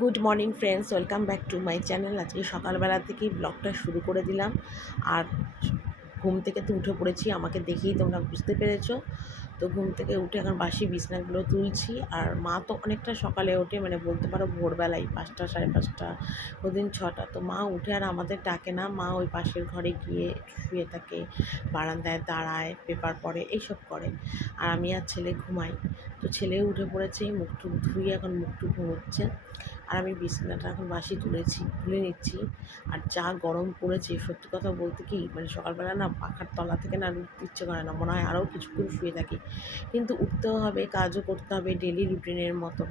Good morning friends, welcome back to my channel. আজকে সকালবেলা থেকেই ব্লগটা শুরু করে দিলাম। আর ঘুম থেকে তো উঠে পড়েছি, আমাকে দেখেই তোমরা বুঝতে পেরেছো। তো ঘুম থেকে উঠে এখন বাসি বিছনাগুলো তুলছি। আর মা তো অনেকটা সকালে ওঠে, মানে বলতে পারো ভোরবেলায় 5টা, 5:30, কোনোদিন 6টা। তো মা উঠে আর আমাদের ডাকে না, মা ওই পাশের ঘরে গিয়ে শুয়ে থাকে, বারান্দায় দাঁড়ায়, পেপার পড়ে, এইসব করে। আর আমি আর ছেলে ঘুমাই। তো ছেলে উঠে পড়েছে, মুখ টুক ধুয়ে এখন মুখ টুক ঘুমোচ্ছে। আর আমি বিছানাটা এখন বাসি তুলে নিচ্ছি। আর যা গরম পড়েছে, সত্যি কথা বলতে কি, মানে সকালবেলা না পাখার তলা থেকে না উঠতে ইচ্ছে করে না, মনে হয় আরও কিছুক্ষণ শুয়ে থাকি। কিন্তু উঠতেও হবে, কাজও করতে হবে ডেলি রুটিনের মতো।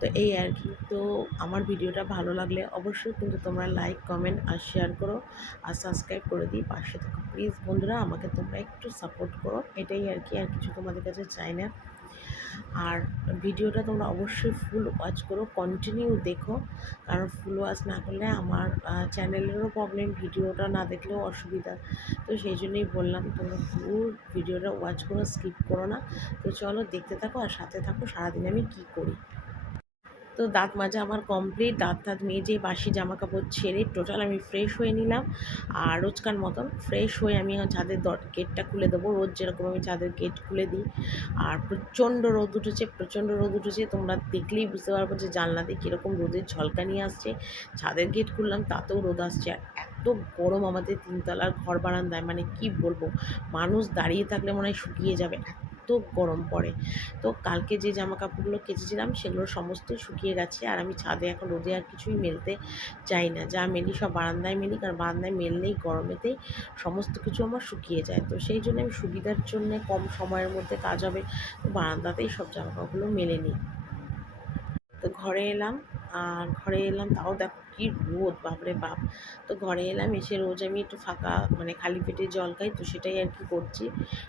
তো এই আর কি। তো আমার ভিডিওটা ভালো লাগলে অবশ্যই কিন্তু তোমরা লাইক, কমেন্ট আর শেয়ার করো, আর সাবস্ক্রাইব করে দিই, পাশে থাকো। প্লিজ বন্ধুরা, আমাকে তোমরা একটু সাপোর্ট করো, এটাই আর কি, আর কিছু তোমাদের কাছে চাই না। আর ভিডিওটা তোমরা অবশ্যই ফুল ওয়াচ করো, কন্টিনিউ দেখো, কারণ ফুল ওয়াচ না করলে আমার চ্যানেলেরও প্রবলেম, ভিডিওটা না দেখলেও অসুবিধা। তো সেই জন্যই বললাম তোমরা ফুল ভিডিওটা ওয়াচ করো, স্কিপ করো না। তো চলো দেখতে থাকো আর সাথে থাকো সারাদিন আমি কী করি। তো দাঁত মাজা আমার কমপ্লিট, দাঁত মেজে বাসি জামা কাপড় ছেড়ে টোটাল আমি ফ্রেশ হয়ে নিলাম। আর রোজকার মতন ফ্রেশ হয়ে আমি ছাদের গেটটা খুলে দেবো, রোজ যেরকম আমি ছাদের গেট খুলে দিই। আর প্রচণ্ড রোদ উঠেছে, প্রচণ্ড রোদ উঠেছে, তোমরা দেখলেই বুঝতে পারবো যে জানলাতে কীরকম রোদের ঝলকানি আসছে। ছাদের গেট খুললাম, তাতেও রোদ আসছে। আর এত গরম আমাদের তিনতলার ঘর বারান্দায়, মানে কি বলবো, মানুষ দাঁড়িয়ে থাকলে মনে হয় শুকিয়ে যাবে, এত গরম পড়ে। তো কালকে যে জামা কাপড়গুলো কেচেছিলাম সেগুলো সমস্ত শুকিয়ে গেছে। আর আমি ছাদে এখন রোদে আর কিছুই মেলতে চাই না, যা মেলি সব বারান্দায় মেলি, কারণ বারান্দায় মেললেই গরমেতেই সমস্ত কিছু আমার শুকিয়ে যায়। তো সেই জন্য আমি সুবিধার জন্যে, কম সময়ের মধ্যে কাজ হবে, তো বারান্দাতেই সব জামা কাপড়গুলো মেলে নিই। তো ঘরে এলাম, তাও দেখো কী রোদ, বাপরে বাপ। তো ঘরে এলাম, এসে রোজ আমি একটু ফাঁকা, মানে খালি পেটে জল খাই, তো সেটাই আর কি করছি,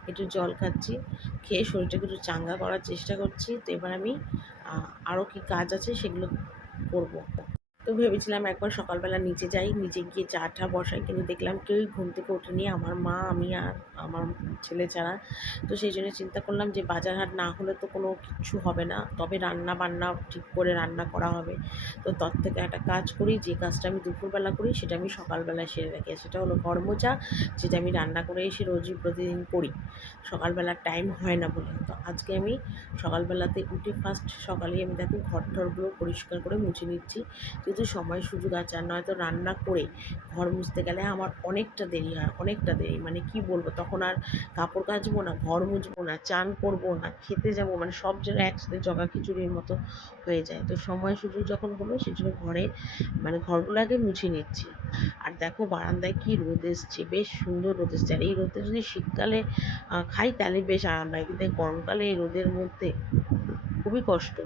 একটু জল খাচ্ছি, খেয়ে শরীরটাকে একটু চাঙ্গা করার চেষ্টা করছি। তো এবার আমি আরও কী কাজ আছে সেগুলো করব। তো ভেবেছিলাম একবার সকালবেলা নিচে যাই, নিচে গিয়ে চা টা বসাই, কিন্তু দেখলাম কেউই ঘুম থেকে ওঠেনি, আমার মা, আমি আর আমার ছেলে ছাড়া। তো সেই জন্য চিন্তা করলাম যে বাজার হাট না হলে তো কোনো কিচ্ছু হবে না, তবে রান্না বান্না ঠিক করে রান্না করা হবে। তো তার থেকে একটা কাজ করি, যে কাজটা আমি দুপুরবেলা করি সেটা আমি সকালবেলা সেরে রাখি, আর সেটা হলো ঘর মোছা, যেটা আমি রান্না করে এসে রোজই প্রতিদিন করি, সকালবেলা টাইম হয় না বলে। তো আজকে আমি সকালবেলাতে উঠে ফার্স্ট সকালেই আমি দেখো ঘর ঠরগুলো পরিষ্কার করে মুছে নিচ্ছি, যেহেতু সময় সুযোগ আছে। আর নয়তো রান্না করে ঘর মুছতে গেলে আমার অনেকটা দেরি হয়, অনেকটা দেরি, মানে কি বলবো, তখন আর কাপড় কাচবো না, ঘর মুছবো না, চান করবো না, খেতে যাবো, মানে সব যেন একসাথে জগা খিচুড়ির মতো হয়ে যায়। তো সময় সুযোগ যখন হলো সেই জন্য মানে ঘরগুলো আগে মুছে নিচ্ছি। আর দেখো বারান্দায় কি রোদ এসছে, বেশ সুন্দর রোদ এসছে। আর এই রোদে যদি শীতকালে খাই তাহলে বেশ আরাম লাগে, কিন্তু গরমকালে এই রোদের মধ্যে খুবই কষ্ট।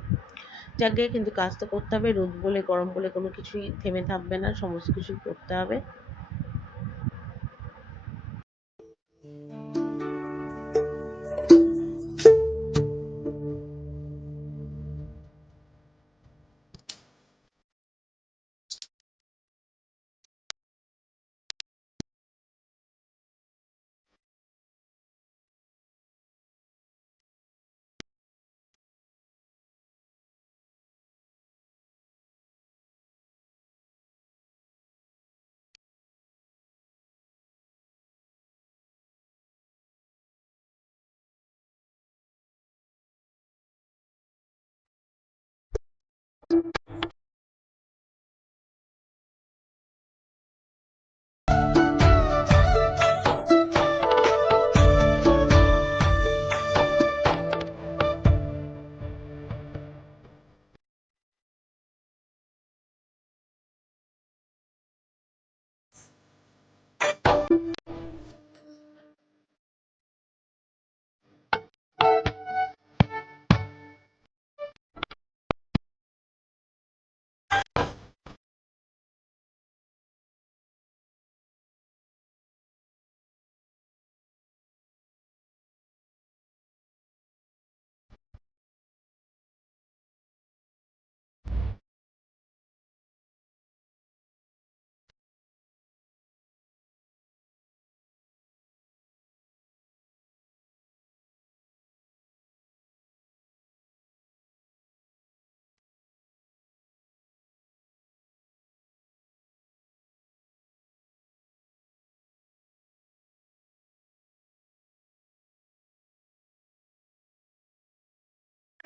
যাকে কিন্তু কাজ তো করতে হবে, রোদ বলে গরম বলে কোনো কিছুই থেমে থাকবে না, সমস্ত কিছুই করতে হবে।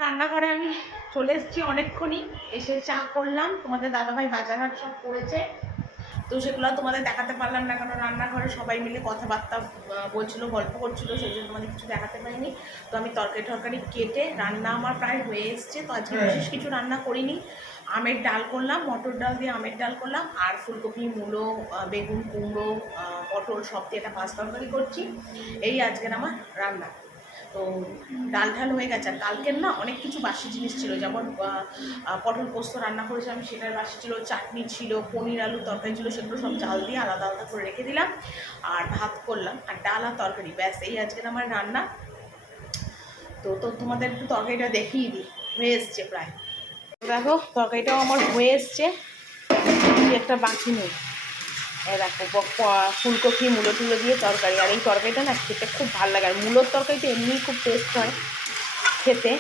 রান্নাঘরে আমি চলে এসেছি অনেকক্ষণই, এসে চা করলাম, তোমাদের দাদাভাই বাজারহাট সব করেছে, তো সেগুলো তোমাদের দেখাতে পারলাম না, কারণ রান্নাঘরে সবাই মিলে কথাবার্তা বলছিল, গল্প করছিল, সেই জন্য তোমাদের কিছু দেখাতে পারিনি। তো আমি তরকারি টরকারি কেটে রান্না আমার প্রায় হয়ে এসছে, তো আজকে বিশেষ কিছু রান্না করিনি। আমের ডাল করলাম, মটর ডাল দিয়ে আমের ডাল করলাম, আর ফুলকপি, মূলো, বেগুন, কুমড়ো, পটল সব দিয়ে একটা ভাজ তরকারি করছি। এই আজকের আমার রান্না। তো ডাল ঢাল হয়ে গেছে। আর কালকের না অনেক কিছু বাসি জিনিস ছিল, যেমন পটল পোস্ত রান্না করেছিলাম, সেটার বাসি ছিল, চাটনি ছিল, পনির আলু তরকারি ছিল, সেগুলো সব জাল দিয়ে আলাদা আলাদা করে রেখে দিলাম। আর ভাত করলাম, আর ডাল আর তরকারি, ব্যাস এই আজকের আমার রান্না। তো তো তোমাদের একটু তরকারিটা দেখিয়ে দিই, হয়ে এসছে প্রায়। দেখো তরকারিটাও আমার হয়ে এসছে, একটা বাকি নেই। দেখো ফুলকপি মূলো টুলো দিয়ে তরকারি, আর এই তরকারিটা না খেতে খুব ভালো লাগে, আর মূলোর তরকারিটা এমনিই খুব টেস্ট হয় খেতে।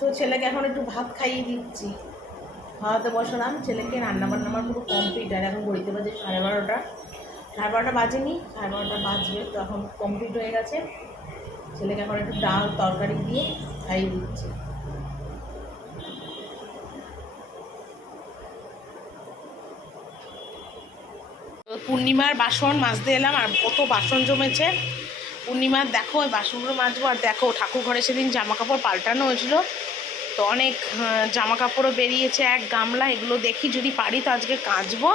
তো ছেলেকে এখন একটু ভাত খাইয়ে দিচ্ছি, খাওয়াতে বসালাম ছেলেকে। রান্নাবান্না আমার পুরো কমপ্লিট, আর এখন ঘড়িতে বাজে 12:30, 12:30 বাজেনি, 12:30 বাজবে, তো এখন কমপ্লিট হয়ে গেছে। ছেলেকে এখন একটু ডাল তরকারি দিয়ে খাইয়ে দিচ্ছি। পূর্ণিমার বাসন মাজতে এলাম, আর কত বাসন জমেছে। পূর্ণিমার দেখো ওই বাসনগুলো মাজবো, আর দেখো ঠাকুর ঘরে সেদিন জামা কাপড় পাল্টানো হয়েছিল, তো অনেক জামা কাপড়ও বেরিয়েছে এক গামলা, এগুলো দেখি যদি পারি তো আজকে কাচবো।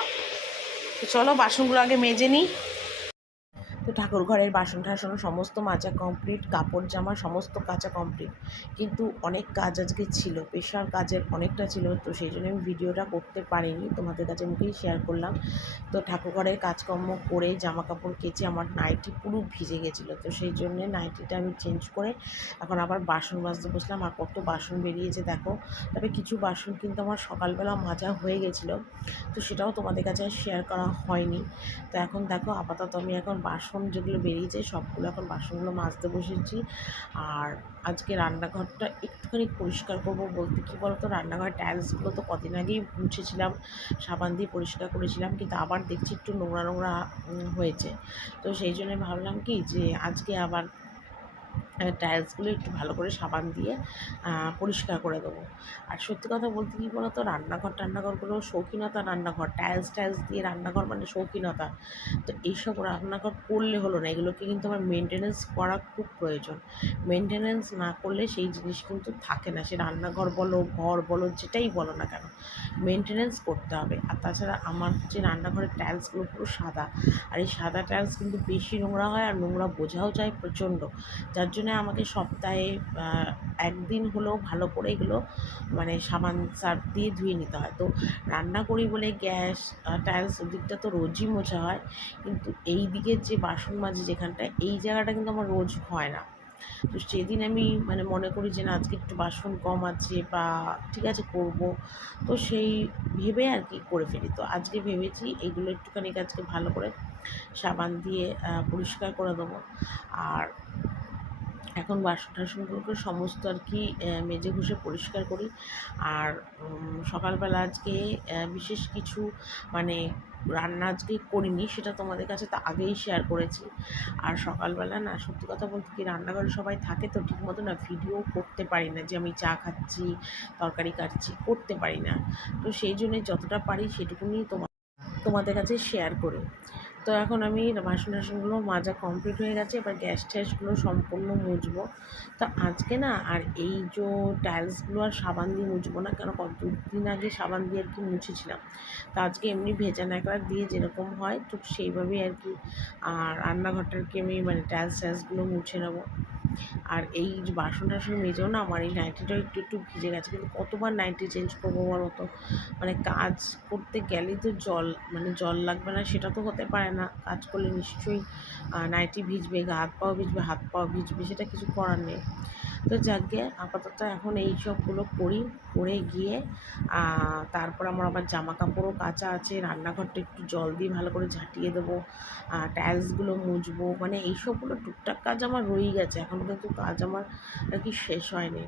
তো চলো বাসনগুলো আগে মেজে নিই। তো ঠাকুর ঘরের বাসন টাসন সমস্ত মাজা কমপ্লিট, কাপড় জামা সমস্ত কাচা কমপ্লিট, কিন্তু অনেক কাজ আজকে ছিল, প্রেশার কাজের অনেকটা ছিল, তো সেই জন্য আমি ভিডিওটা করতে পারিনি, তোমাদের কাছে মুখেই শেয়ার করলাম। তো ঠাকুর ঘরের কাজকর্ম করে জামা কাপড় কেচে আমার নাইটি পুরো ভিজে গেছিলো, তো সেই জন্যে নাইটিটা আমি চেঞ্জ করে এখন আবার বাসন মাজতে বসলাম। আর কত বাসন বেরিয়েছে দেখো, তবে কিছু বাসন কিন্তু আমার সকালবেলা মাজা হয়ে গেছিলো, তো সেটাও তোমাদের কাছে শেয়ার করা হয়নি। তো এখন দেখো আপাতত আমি এখন বাসন যেগুলো বেরিয়েছে সবগুলো এখন বাসনগুলো মাজতে বসেছি। আর আজকে রান্নাঘরটা একটুখানি পরিষ্কার করব, বলতে কী বলতো, রান্নাঘরের টাইলসগুলো তো কদিন আগেই মুছেছিলাম, সাবান দিয়ে পরিষ্কার করেছিলাম, কিন্তু আবার দেখছি একটু নোংরা নোংরা হয়েছে, তো সেই জন্য ভাবলাম কি যে আজকে আবার টাইলসগুলো একটু ভালো করে সাবান দিয়ে পরিষ্কার করে দেবো। আর সত্যি কথা বলতে কী বলো তো, টান্নাঘরগুলো শৌখিনতা, রান্নাঘর টাইলস দিয়ে রান্নাঘর মানে শৌখিনতা। তো এইসব রান্নাঘর করলে হলো না, এগুলোকে কিন্তু আমার মেনটেনেন্স করা খুব প্রয়োজন। মেনটেনেন্স না করলে সেই জিনিস কিন্তু থাকে না, সে রান্নাঘর বলো ঘর বলো যেটাই বলো না কেন, মেনটেনেন্স করতে হবে। আর তাছাড়া আমার যে রান্নাঘরের টাইলসগুলো পুরো সাদা, আর এই সাদা টাইলস কিন্তু বেশি নোংরা হয়, আর নোংরা বোঝাও যায় প্রচণ্ড, যার জন্য আমাকে সপ্তাহে একদিন হলেও ভালো করে এগুলো মানে সাবান সার্ফ দিয়ে ধুয়ে নিতে হয়। তো রান্না করি বলে গ্যাস টাইলস ওদিকটা তো রোজই মোছা হয়, কিন্তু এই দিকের যে বাসন মাজি যেখানটায়, এই জায়গাটা কিন্তু আমার রোজ হয় না। তো সেদিন আমি মানে মনে করি যে না আজকে একটু বাসন কম আছে বা ঠিক আছে করব, তো সেই ভেবে আর কি করে ফেলি। তো আজকে ভেবেছি এগুলো একটুখানি আজকে ভালো করে সাবান দিয়ে পরিষ্কার করে দেবো। আর এখন বাসন টাসনগুলোকে সমস্ত আর কি মেজে ঘষে পরিষ্কার করি। আর সকালবেলা আজকে বিশেষ কিছু মানে রান্না আজকে করিনি, সেটা তোমাদের কাছে তো আগেই শেয়ার করেছি। আর সকালবেলা না সত্যি কথা বলতে কি, রান্নাঘরে সবাই থাকে তো ঠিক মতো না ভিডিও করতে পারি না, যে আমি চা খাচ্ছি তরকারি কাটছি করতে পারি না, তো সেই জন্যে যতটা পারি সেটুকুনি তোমাদের কাছে শেয়ার করি। তো এখন আমি বাসন টাসনগুলো মাজা কমপ্লিট হয়ে গেছে, এবার গ্যাস ট্যাসগুলো সম্পূর্ণ মুছবো। তো আজকে না আর এই যে টাইলসগুলো আর সাবান দিয়ে মুছবো না, কেন কতদিন আগে সাবান দিয়ে আর কি মুছেছিলাম, তো আজকে এমনি ভেজা ন্যাকড়া দিয়ে যেরকম হয় ঠিক সেইভাবেই আর কি আর রান্নাঘরটাকে আমি মানে টাইলসগুলো মুছে নেবো। আর এই যে বাসন টাসন মেজেও না আমার এই নাইটিটাও একটু একটু ভিজে গেছে, কিন্তু কতবার নাইটি চেঞ্জ করবো বলো তো, মানে কাজ করতে গেলেই তো জল লাগবে না সেটা তো হতে পারে না, কাজ করলে নিশ্চয়ই নাইটি ভিজবে, হাত পাও ভিজবে, সেটা কিছু করার নেই। তো যাকে আপাতত এখন এই সবগুলো করে গিয়ে তারপর আমার আবার জামা কাপড়ও কাচা আছে, রান্নাঘরটা একটু জল দিয়ে ভালো করে ঝাঁটিয়ে দেবো, টাইলসগুলো মুছবো, মানে এইসবগুলো টুকটাক কাজ আমার রয়েই গেছে, এখন কিন্তু কাজ আমার আর কি শেষ হয়নি।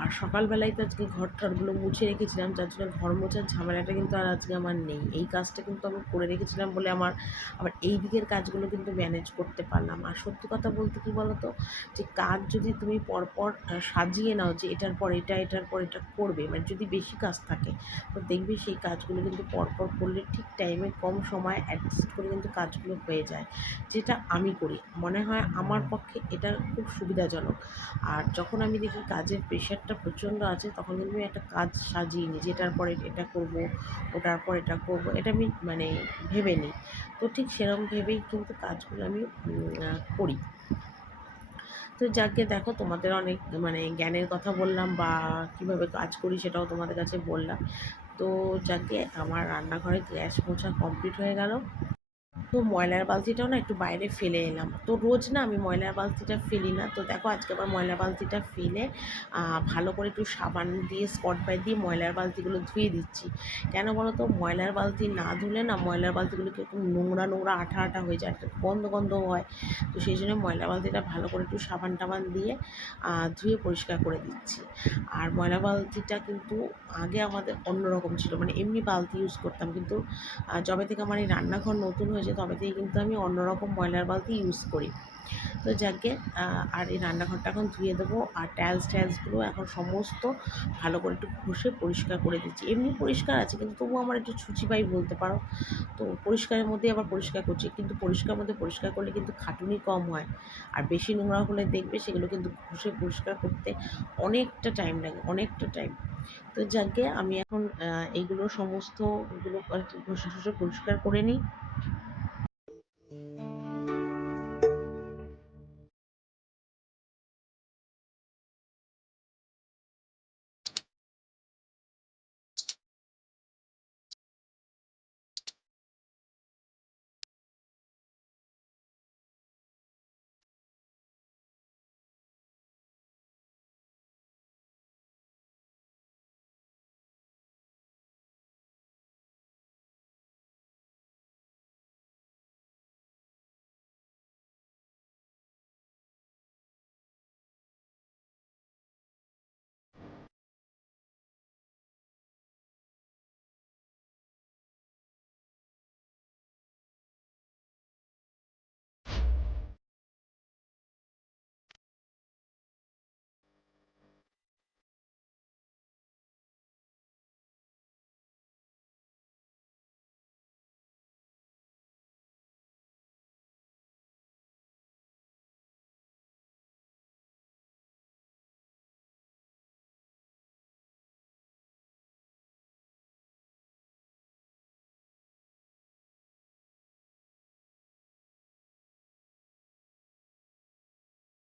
আর সকালবেলায় তো আজকে ঘর টরগুলো মুছে রেখেছিলাম, যার জন্য ঘর মোছার ঝামেলাটা কিন্তু আর আজকে আমার নেই। এই কাজটা কিন্তু আমি করে রেখেছিলাম বলে আবার এই দিকের কাজগুলো কিন্তু ম্যানেজ করতে পারলাম। আর সত্যি কথা বলতে কী বলো তো, যে কাজ যদি তুমি পরপর সাজিয়ে নাও, যে এটার পর এটা, এটার পর এটা করবে, মানে যদি বেশি কাজ থাকে তো দেখবে সেই কাজগুলো কিন্তু পরপর করলে ঠিক টাইমে কম সময় অ্যাডজাস্ট করে কিন্তু কাজগুলো হয়ে যায়, যেটা আমি করি। মনে হয় আমার পক্ষে এটা খুব সুবিধাজনক। আর যখন আমি দেখি কাজের প্রেশারটা প্রচণ্ড আছে, তখন কিন্তু আমি একটা কাজ সাজিয়ে নিই, যে এটার পরে এটা করব, ওটার পর এটা করব, এটা আমি মানে ভেবে নিই। তো ঠিক সেরকম ভেবেই কিন্তু কাজগুলো আমি করি। তো যাকে দেখো, তোমাদের অনেক মানে জ্ঞানের কথা বললাম, বা কীভাবে কাজ করি সেটাও তোমাদের কাছে বললাম। তো যাকে আমার রান্নাঘরে গ্যাস মোছা কমপ্লিট হয়ে গেল। তো ময়লার বালতিটাও না একটু বাইরে ফেলে এলাম। তো রোজ না আমি ময়লার বালতিটা ফেলি না। তো দেখো আজকে আবার ময়লার বালতিটা ফেলে ভালো করে একটু সাবান দিয়ে স্কচ ব্রাইট দিয়ে ময়লার বালতিগুলো ধুয়ে দিচ্ছি। কেন বলো তো, ময়লার বালতি না ধুলে না ময়লার বালতিগুলো কীরকম নোংরা নোংরা আঠা আঠা হয়ে যায়, একটা গন্ধ গন্ধও হয়। তো সেই জন্য ময়লার বালতিটা ভালো করে একটু সাবান টাবান দিয়ে ধুয়ে পরিষ্কার করে দিচ্ছি। আর ময়লা বালতিটা কিন্তু আগে আমাদের অন্যরকম ছিল, মানে এমনি বালতি ইউজ করতাম, কিন্তু যবে থেকে আমার এই রান্নাঘর নতুন হয়েছে তবে থেকে কিন্তু আমি অন্যরকম ময়লার বালতি ইউজ করি। তো যাকে আর এই রান্নাঘরটা এখন ধুয়ে দেবো, আর টাইলসগুলো এখন সমস্ত ভালো করে একটু ঘষে পরিষ্কার করে দিচ্ছি। এমনি পরিষ্কার আছে, কিন্তু তবুও আমার একটু ছুঁচিপাই বলতে পারো। তো পরিষ্কারের মধ্যে আবার পরিষ্কার করছি, কিন্তু পরিষ্কার মধ্যে পরিষ্কার করলে কিন্তু খাটুনি কম হয়। আর বেশি নোংরা হলে দেখবে সেগুলো কিন্তু ঘষে পরিষ্কার করতে অনেকটা টাইম লাগে, অনেকটা টাইম। তো যাকে আমি এখন এইগুলো সমস্তগুলো ঘষে ঘষে পরিষ্কার করে নিই।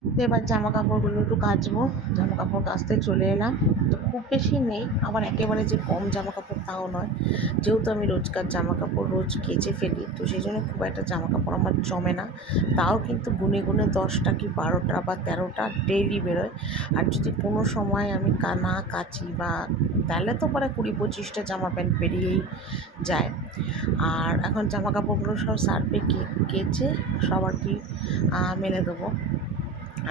তো এবার জামা কাপড়গুলো একটু কাচবো। জামা কাপড় কাচতে চলে এলাম। তো খুব বেশি নেই, আবার একেবারে যে কম জামা কাপড় তাও নয়। যেহেতু আমি রোজকার জামা কাপড় রোজ কেচে ফেলি, তো সেই জন্য খুব একটা জামা কাপড় আমার জমে না। তাও কিন্তু গুনে গুনে 10টা কি 12টা বা 13টা ডেইলি বেরোয়। আর যদি কোনো সময় আমি না কাচি, বা তাহলে তো পরে 20-25টা জামা প্যান্ট বেরিয়েই যায়। আর এখন জামা কাপড়গুলো সব সার্ফে কেচে সব আর কি মেলে দেবো।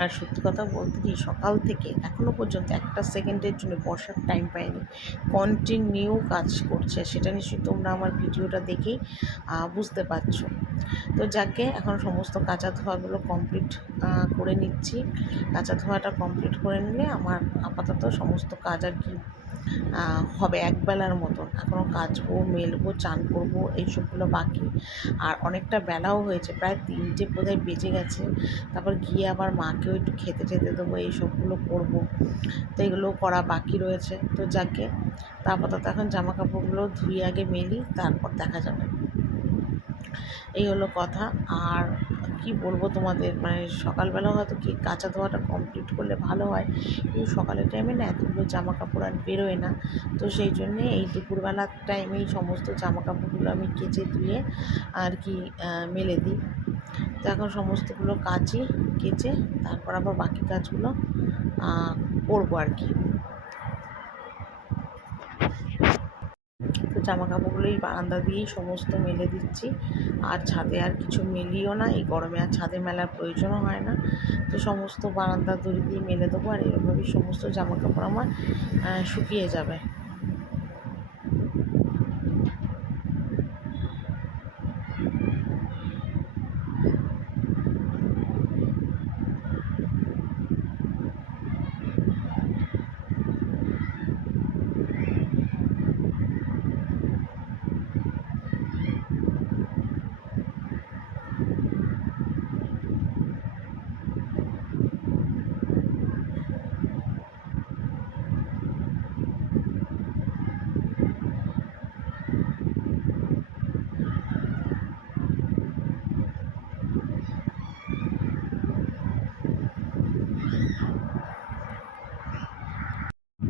আর সত্যি কথা বলতে কি, সকাল থেকে এখনও পর্যন্ত একটা সেকেন্ডের জন্য বসার টাইম পাইনি, কন্টিনিউ কাজ করছে। সেটা নিশ্চয়ই তোমরা আমার ভিডিওটা দেখেই বুঝতে পারছো। তো যাকে এখন সমস্ত কাঁচা ধোয়াগুলো কমপ্লিট করে নিচ্ছি। কাঁচা ধোয়াটা কমপ্লিট করে নিলে আমার আপাতত সমস্ত কাজ আর কি হবে একবেলার মতন। এখনও কাচবো, মেলবো, চান করবো, এইসবগুলো বাকি। আর অনেকটা বেলাও হয়েছে, প্রায় 3টে বোধহয় বেজে গেছে। তারপর গিয়ে আবার মাকেও একটু খেতে টেতে দেবো, এইসবগুলো করবো। তো এগুলো করা বাকি রয়েছে। তো যাকে তা আপাতত এখন জামা কাপড়গুলো ধুয়ে আগে মেলি, তারপর দেখা যাবে। এই হলো কথা। আর কি বলবো তোমাদের, মানে সকালবেলা হয়তো কি কাঁচা ধোয়াটা কমপ্লিট করলে ভালো হয়, কিন্তু সকালের টাইমে না এতগুলো জামা কাপড় আর বেরোয় না। তো সেই জন্যে এই দুপুরবেলার টাইমেই সমস্ত জামা কাপড়গুলো আমি কেচে ধুয়ে আর কি মেলে দিই। তো এখন সমস্তগুলো কেচে তারপর আবার বাকি কাজগুলো করবো আর কি। তো জামা কাপড়গুলো এই বারান্দা দিয়েই সমস্ত মেলে দিচ্ছি, আর ছাদে আর কিছু মেলিও না, এই গরমে আর ছাদে মেলার প্রয়োজনও হয় না। তো সমস্ত বারান্দার দড়ি দিয়ে মেলে দেবো, আর এরকমভাবেই সমস্ত জামা কাপড় আমার শুকিয়ে যাবে।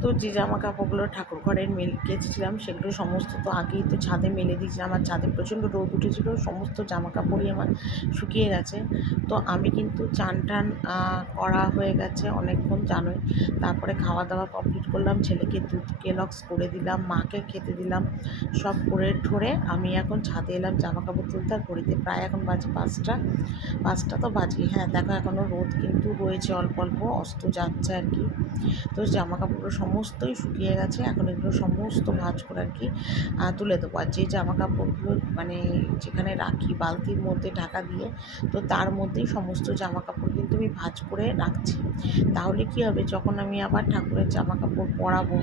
তো যে জামা কাপড়গুলো ঠাকুর ঘরের কেচেছিলাম সেগুলো সমস্ত তো আগেই তো ছাদে মেলে দিয়েছিলাম, আর ছাদে প্রচণ্ড রোদ উঠেছিল, সমস্ত জামা কাপড়ই আমার শুকিয়ে গেছে। তো আমি কিন্তু চান টান করা হয়ে গেছে অনেকক্ষণ, জানোই। তারপরে খাওয়া দাওয়া কমপ্লিট করলাম, ছেলেকে দুধ কেলক্স করে দিলাম, মাকে খেতে দিলাম, সব করে ঠোরে আমি এখন ছাদে এলাম জামা কাপড় তুলতে। আর ঘড়িতে প্রায় এখন বাজে 5টা, 5টা তো বাজে। হ্যাঁ দেখো, এখনও রোদ কিন্তু রয়েছে, অল্প অল্প অস্ত যাচ্ছে আর কি। তো জামা কাপড়গুলো সমস্তই শুকিয়ে গেছে, এখন এগুলো সমস্ত ভাঁজ করে আর কি তুলে দেবো। আর যে জামা কাপড়গুলো মানে যেখানে রাখি বালতির মধ্যে ঢাকা দিয়ে, তো তার মধ্যেই সমস্ত জামা কাপড় কিন্তু আমি ভাঁজ করে রাখছি। তাহলে কি হবে, যখন আমি আবার ঠাকুরের জামা কাপড় পরাবো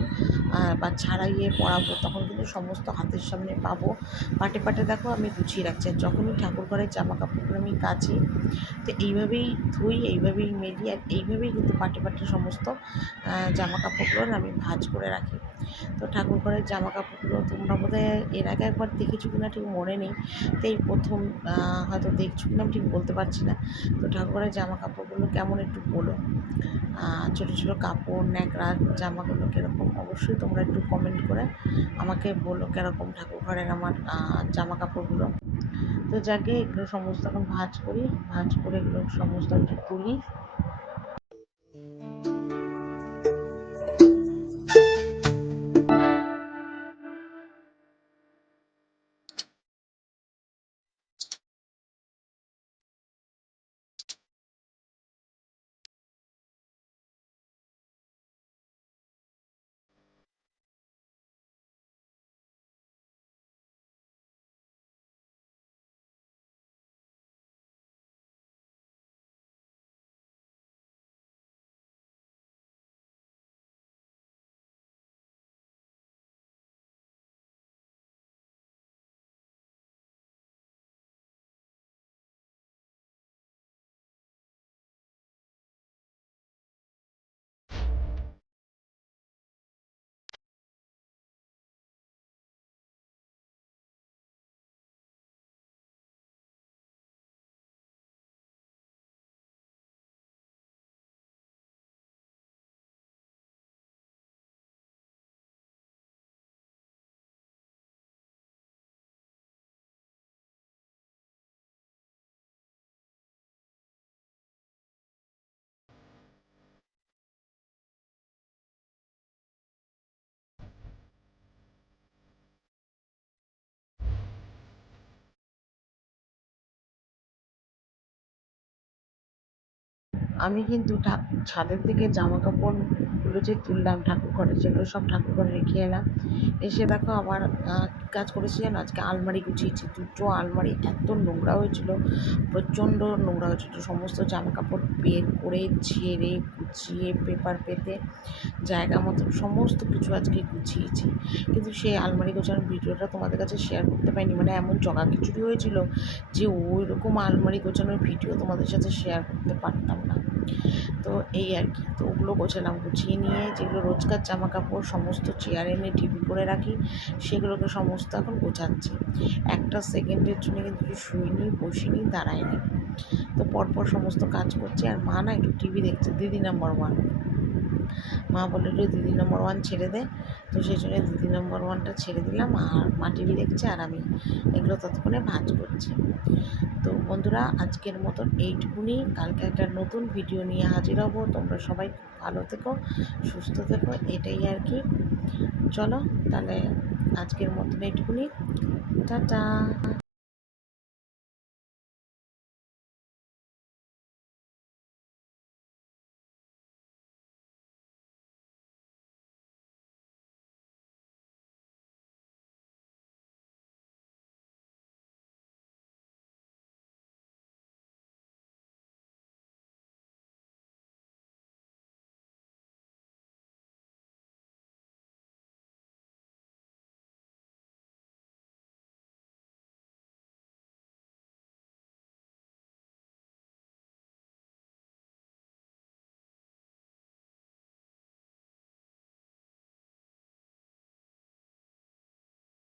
বা ছাড়াইয়ে পরাবো, তখন কিন্তু সমস্ত হাতের সামনে পাবো। পাটে পাটে দেখো আমি গুছিয়ে রাখছি। আর যখনই ঠাকুর ঘরের জামা কাপড়গুলো আমি কাচি, তো এইভাবেই ধুই, এইভাবেই মেলি, আর এইভাবেই কিন্তু পাটে পাটে সমস্ত জামা কাপড়গুলো আমি ভাঁজ করে রাখি। তো ঠাকুর ঘরের জামা কাপড়গুলো তোমরা বোধহয় এর আগে একবার দেখেছো কিনা ঠিক মনে নেই, তো এই প্রথম হয়তো দেখছো কিনা ঠিক বলতে পারছি না। তো ঠাকুর ঘরের জামা কাপড়গুলো কেমন একটু বলো, ছোটো ছোটো কাপড় ন্যাকড়া জামাগুলো কীরকম, অবশ্যই তোমরা একটু কমেন্ট করে আমাকে বলো কীরকম ঠাকুর ঘরের আমার জামা কাপড়গুলো। তো যাকে এগুলো সমস্ত এখন ভাঁজ করি, ভাঁজ করে এগুলো সমস্ত একটু তুলি। আমি কিন্তু ছাদের থেকে জামা কাপড়গুলো যে তুললাম ঠাকুর ঘরে, সেগুলো সব ঠাকুর ঘরে রেখে এলাম। এসে দেখো আবার কী কাজ করেছি জানো, আজকে আলমারি গুছিয়েছি। দুটো আলমারি এত নোংরা হয়েছিল, প্রচণ্ড নোংরা হয়েছিল। সমস্ত জামা কাপড় বের করে ঝেড়ে গুছিয়ে পেপার পেতে জায়গা মতো সমস্ত কিছু আজকে গুছিয়েছি। কিন্তু সেই আলমারি গোছানোর ভিডিওটা তোমাদের কাছে শেয়ার করতে পারিনি, মানে এমন জগাখিচুড়ি হয়েছিল যে ওই রকম আলমারি গোছানোর ভিডিও তোমাদের সাথে শেয়ার করতে পারতাম না। তো এই আর কি, তো ওগুলো গোছালাম, গুছিয়ে নিয়ে যেগুলো রোজকার জামা কাপড় সমস্ত চেয়ারে এনে টিপি করে রাখি, সেগুলোকে সমস্ত এখন গোছাচ্ছি। একটা সেকেন্ডের জন্য কিন্তু শুইনি, বসিনি, দাঁড়াইনি। তো পরপর সমস্ত কাজ করছি। আর মা না একটু টিভি দেখছে, দিদি নাম্বার ওয়ান। মা বললো যে দিদি নম্বর ওয়ান ছেড়ে দে, তো সেই জন্য দিদি নম্বর ওয়ানটা ছেড়ে দিলাম, আর মা টিভি দেখছে আর আমি এগুলো ততক্ষণে ভাঁজ করছি। তো বন্ধুরা, আজকের মতন এইটুকুনি। কালকে একটা নতুন ভিডিও নিয়ে হাজির হব। তোমরা সবাই ভালো থেকো, সুস্থ থেকো, এটাই আর কি। চলো তাহলে আজকের মতন এইটুকুনি, টাটা।